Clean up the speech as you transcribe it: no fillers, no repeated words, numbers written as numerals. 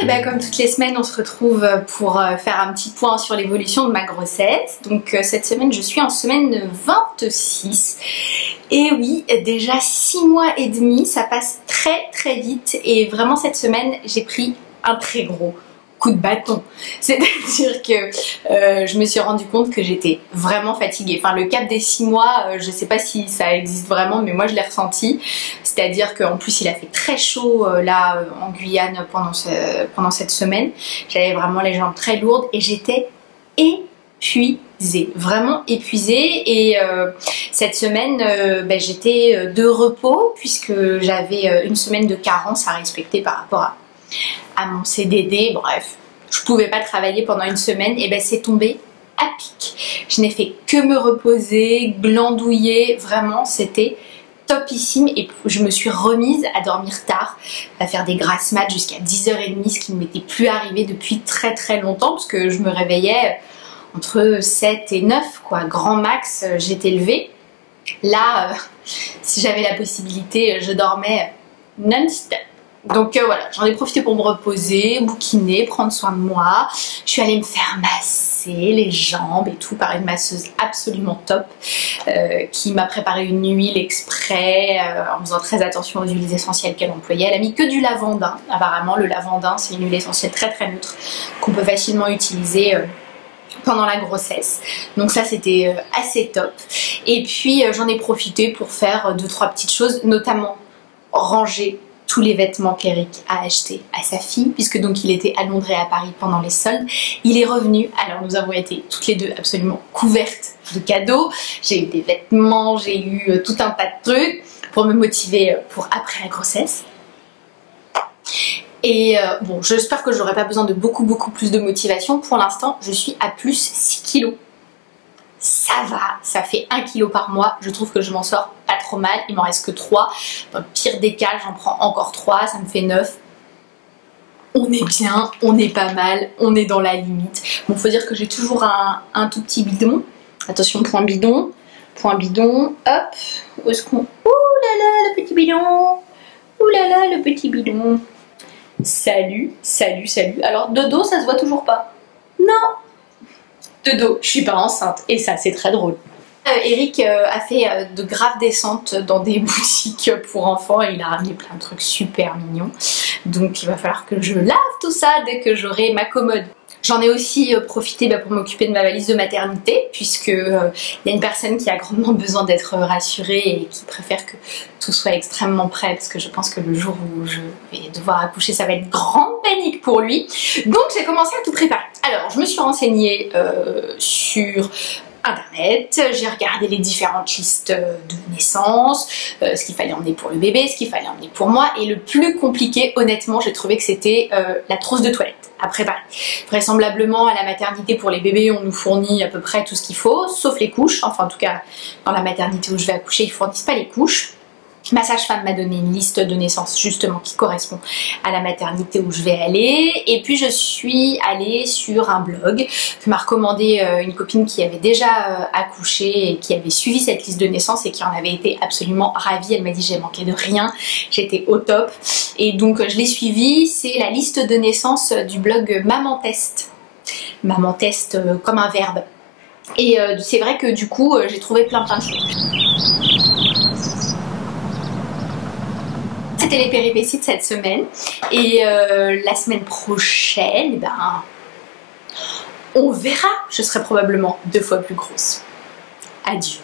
et ben comme toutes les semaines, on se retrouve pour faire un petit point sur l'évolution de ma grossesse. Donc cette semaine, je suis en semaine 26. Et oui, déjà 6 mois et demi, ça passe très vite. Et vraiment cette semaine, j'ai pris un très gros coup de bâton. C'est-à-dire que je me suis rendu compte que j'étais vraiment fatiguée. Enfin, le cap des 6 mois, je sais pas si ça existe vraiment, mais moi je l'ai ressenti. C'est-à-dire qu'en plus il a fait très chaud là en Guyane pendant cette semaine. J'avais vraiment les jambes très lourdes et j'étais épuisée, vraiment épuisée. Et cette semaine j'étais de repos puisque j'avais une semaine de carence à respecter par rapport à mon CDD. Bref, je pouvais pas travailler pendant une semaine et ben c'est tombé à pic. Je n'ai fait que me reposer, glandouiller, vraiment c'était topissime. Et je me suis remise à dormir tard, à faire des grasses mat jusqu'à 10h30, ce qui ne m'était plus arrivé depuis très longtemps parce que je me réveillais entre 7 et 9 quoi, grand max. J'étais levée. Là si j'avais la possibilité, je dormais non-stop. Donc voilà, j'en ai profité pour me reposer, bouquiner, prendre soin de moi. Je suis allée me faire masser les jambes et tout par une masseuse absolument top qui m'a préparé une huile exprès en faisant très attention aux huiles essentielles qu'elle employait. Elle a mis que du lavandin. Apparemment le lavandin c'est une huile essentielle très neutre qu'on peut facilement utiliser pendant la grossesse. Donc ça c'était assez top. Et puis j'en ai profité pour faire 2-3 petites choses, notamment ranger tous les vêtements qu'Eric a achetés à sa fille, puisque donc il était à Londres et à Paris pendant les soldes. Il est revenu, alors nous avons été toutes les deux absolument couvertes de cadeaux. J'ai eu des vêtements, j'ai eu tout un tas de trucs pour me motiver pour après la grossesse. Et bon, j'espère que j'aurai pas besoin de beaucoup plus de motivation. Pour l'instant, je suis à plus 6 kilos. Ça va, ça fait 1 kg par mois, je trouve que je m'en sors pas trop mal, il m'en reste que 3. Dans le pire des cas, j'en prends encore 3, ça me fait 9. On est bien, on est pas mal, on est dans la limite. Bon, faut dire que j'ai toujours un tout petit bidon. Attention, point bidon, hop, où est-ce qu'on... Ouh là là, le petit bidon. Ouh là là, le petit bidon. Salut. Alors, de dos, ça se voit toujours pas. Non. De dos, je suis pas enceinte et ça c'est très drôle. Eric a fait de graves descentes dans des boutiques pour enfants et il a ramené plein de trucs super mignons. Donc il va falloir que je lave tout ça dès que j'aurai ma commode. J'en ai aussi profité pour m'occuper de ma valise de maternité puisque il y a une personne qui a grandement besoin d'être rassurée et qui préfère que tout soit extrêmement prêt parce que je pense que le jour où je vais devoir accoucher ça va être grande panique pour lui. Donc j'ai commencé à tout préparer. Alors je me suis renseignée sur internet, j'ai regardé les différentes listes de naissance, ce qu'il fallait emmener pour le bébé, ce qu'il fallait emmener pour moi, et le plus compliqué honnêtement j'ai trouvé que c'était la trousse de toilette à préparer. Vraisemblablement à la maternité pour les bébés on nous fournit à peu près tout ce qu'il faut, sauf les couches, enfin en tout cas dans la maternité où je vais accoucher ils fournissent pas les couches. Ma sage-femme m'a donné une liste de naissance justement qui correspond à la maternité où je vais aller, et puis je suis allée sur un blog que m'a recommandé une copine qui avait déjà accouché et qui avait suivi cette liste de naissance et qui en avait été absolument ravie. Elle m'a dit j'ai manqué de rien, j'étais au top et donc je l'ai suivie. C'est la liste de naissance du blog Maman Test. Maman Test comme un verbe. Et c'est vrai que du coup j'ai trouvé plein de choses. C'était les péripéties de cette semaine et la semaine prochaine, on verra, je serai probablement 2 fois plus grosse. Adieu.